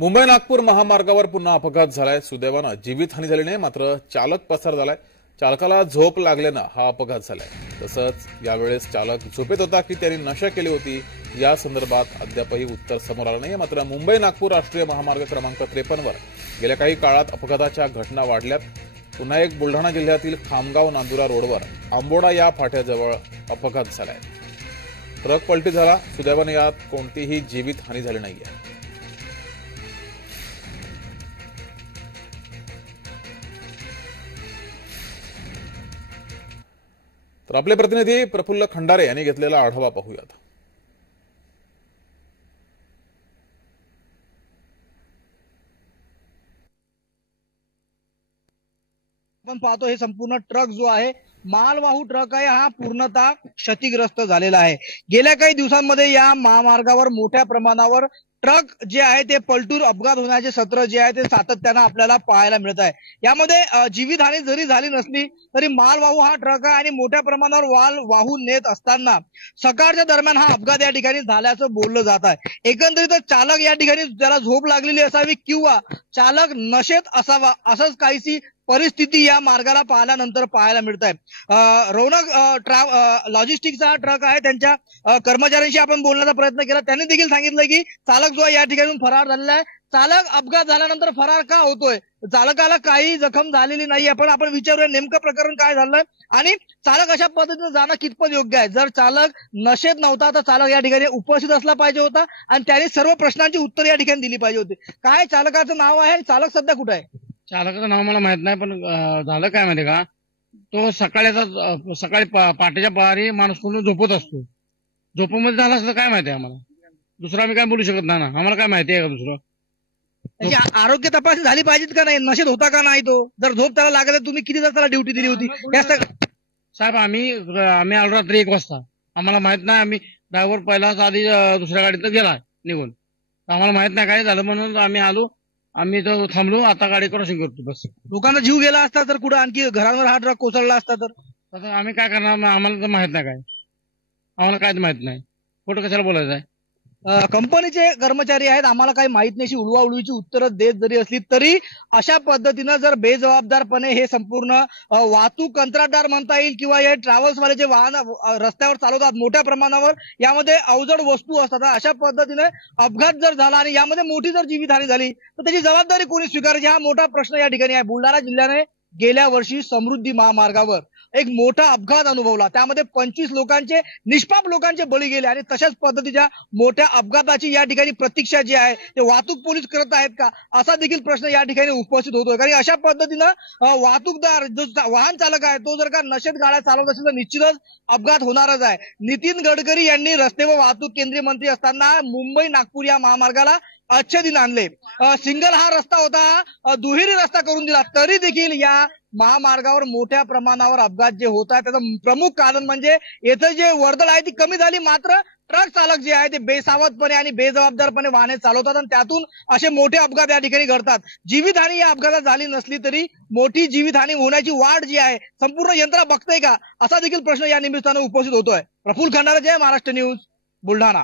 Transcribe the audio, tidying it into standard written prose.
मुंबई नागपूर महामार्गावर पुन्हा अपघात झालाय। सुदैवानं जीवितहानी झाली नाही, मात्र चालक पसार झालाय। चालकाला झोप लागल्यानं हा अपघात झालाय। तसंच यावेळेस चालक झोपेत होता की त्यांनी नशा केली होती या संदर्भात अद्यापही उत्तर समोर आलं नाही। मात्र मुंबई नागपूर राष्ट्रीय महामार्ग क्रमांक 53 वर गेल्या काही काळात अपघाताच्या घटना वाढल्यात। पुन्हा एक बुलढाणा जिल्ह्यातील खामगाव नांदुरा रोडवर आंबोडा या फाट्याजवळ अपघात झालाय। ट्रक पलटी झाला। सुदैवानं यात कोणतीही जीवितहानी झाली नाहीये। तर आपले प्रतिनिधी प्रफुल्ल खंडारे यांनी घेतलेला आढावा पाहूयात। आपण पाहतो हे संपूर्ण ट्रक जो आहे मालवाहू ट्रक आहे, हा पूर्णतः क्षतिग्रस्त झालेला आहे। गेल्या काही दिवसांमध्ये या महामार्गावर मोठ्या प्रमाणावर ट्रक जे आहे ते पलटून अपघात होण्याचे सत्र जे आहे ते सातत्यानं आपल्याला पाहायला मिळत आहे। यामध्ये जीवितहानी जरी झाली नसली तरी मालवाहू हा ट्रक आहे आणि मोठ्या प्रमाणावर माल वाहून नेत असताना सकाळच्या दरम्यान हा अपघात या ठिकाणी झाल्याचं बोललं जात आहे। एकंदरीत चालक या ठिकाणी त्याला झोप लागलेली असावी किंवा चालक नशेत असावा, असंच काहीशी परिस्थिती या मार्गाला पाहिल्यानंतर पाहायला मिळत आहे। रौनक लॉजिस्टिकचा हा ट्रक आहे, त्यांच्या कर्मचाऱ्यांशी आपण बोलण्याचा प्रयत्न केला। त्यांनी देखील सांगितलं की चालक जो आहे या ठिकाणून फरार झालेला आहे। चालक अपघात झाल्यानंतर फरार का होतोय, चालकाला काही जखम झालेली नाहीये, पण आपण विचारूया नेमकं प्रकरण काय झालंय आणि चालक अशा पद्धतीने जाणं कितपत योग्य आहे। जर चालक नशेत नव्हता तर चालक या ठिकाणी उपस्थित असला पाहिजे होता आणि त्याने सर्व प्रश्नांची उत्तर या ठिकाणी दिली पाहिजे होती। काय चालकाचं नाव आहे आणि चालक सध्या कुठे आहे? चालकाचं नाव मला माहित नाही, पण झालं काय माहिती का, तो सकाळी पहाटेच्या पारी माणूस कोणी झोपत असतो। झोपेमध्ये झाला असतं काय माहिती आम्हाला, दुसरं आम्ही काय बोलू शकत नाही ना, आम्हाला काय माहिती आहे का दुसरं। त्याची आरोग्य तपासणी झाली पाहिजेत का नाही, नशेत होता का नाही तो, जर झोप त्याला लागत तुम्ही किती तास त्याला ड्युटी दिली होती? साहेब आम्ही आलो रात्री 1 वाजता, आम्हाला माहित नाही, आम्ही ड्रायव्हर पहिलाच आधी दुसऱ्या गाडीत गेला निघून, आम्हाला माहित नाही काय झालं म्हणून आम्ही आलो, आम्ही तो थांबलो, आता गाडी क्रॉसिंग करतो बस। लोकांना जीव गेला असता तर कुठं आणखी घरांवर हा ट्रक कोसळला असता तर आता आम्ही काय करणार, आम्हाला तर माहित नाही काय, आम्हाला काहीच माहित नाही, खोटं कशाला बोलायचं आहे। कंपनीचे कर्मचारी आहेत, आम्हाला काही माहित नाही अशी उडवाउडवीची उत्तरं देत जरी असली तरी अशा पद्धतीनं जर बेजबाबदारपणे हे संपूर्ण वाहतूक कंत्राटदार म्हणता येईल किंवा हे ट्रॅव्हल्सवाले जे वाहन रस्त्यावर चालवतात मोठ्या प्रमाणावर, यामध्ये अवजड वस्तू असतात, अशा पद्धतीने अपघात जर झाला आणि यामध्ये मोठी जर जीवितहानी झाली तर त्याची जबाबदारी कोणी स्वीकारायची, हा मोठा प्रश्न या ठिकाणी आहे। बुलढाणा जिल्ह्याने गेल्या वर्षी समृद्धी महामार्गावर एक मोठा अपघात अनुभवला, त्यामध्ये 25 लोकांचे, निष्पाप लोकांचे बळी गेले आणि तशाच पद्धतीच्या मोठ्या अपघाताची या ठिकाणी प्रतीक्षा जी आहे ते वाहतूक पोलीस करत आहेत का, असा देखील प्रश्न या ठिकाणी उपस्थित होतोय। कारण अशा पद्धतीनं वाहतूकदार जो वाहन चालक आहे तो जर का नशेत गाड्या चालवत असेल तर निश्चितच अपघात होणारच आहे। नितीन गडकरी यांनी रस्ते व वाहतूक केंद्रीय मंत्री असताना मुंबई नागपूर या महामार्गाला अच्छे दिन आणले, सिंगल हा रस्ता होता, दुहेरी रस्ता करून दिला, तरी देखील या महामार्गावर मोठ्या प्रमाणावर अपघात जे होत आहे त्याचं प्रमुख कारण म्हणजे येथे जे वर्दळ आहे ती कमी झाली, मात्र ट्रक चालक जे आहे ते बेसावधपणे आणि बेजबाबदारपणे वाहने चालवतात आणि त्यातून असे मोठे अपघात या ठिकाणी घडतात। जीवितहानी या अपघातात झाली नसली तरी मोठी जीवितहानी होण्याची वाट जी आहे संपूर्ण यंत्रणा बघतंय का, असा देखील प्रश्न या निमित्तानं उपस्थित होतोय। प्रफुल्ल खंडारे, जय महाराष्ट्र न्यूज, बुलढाणा।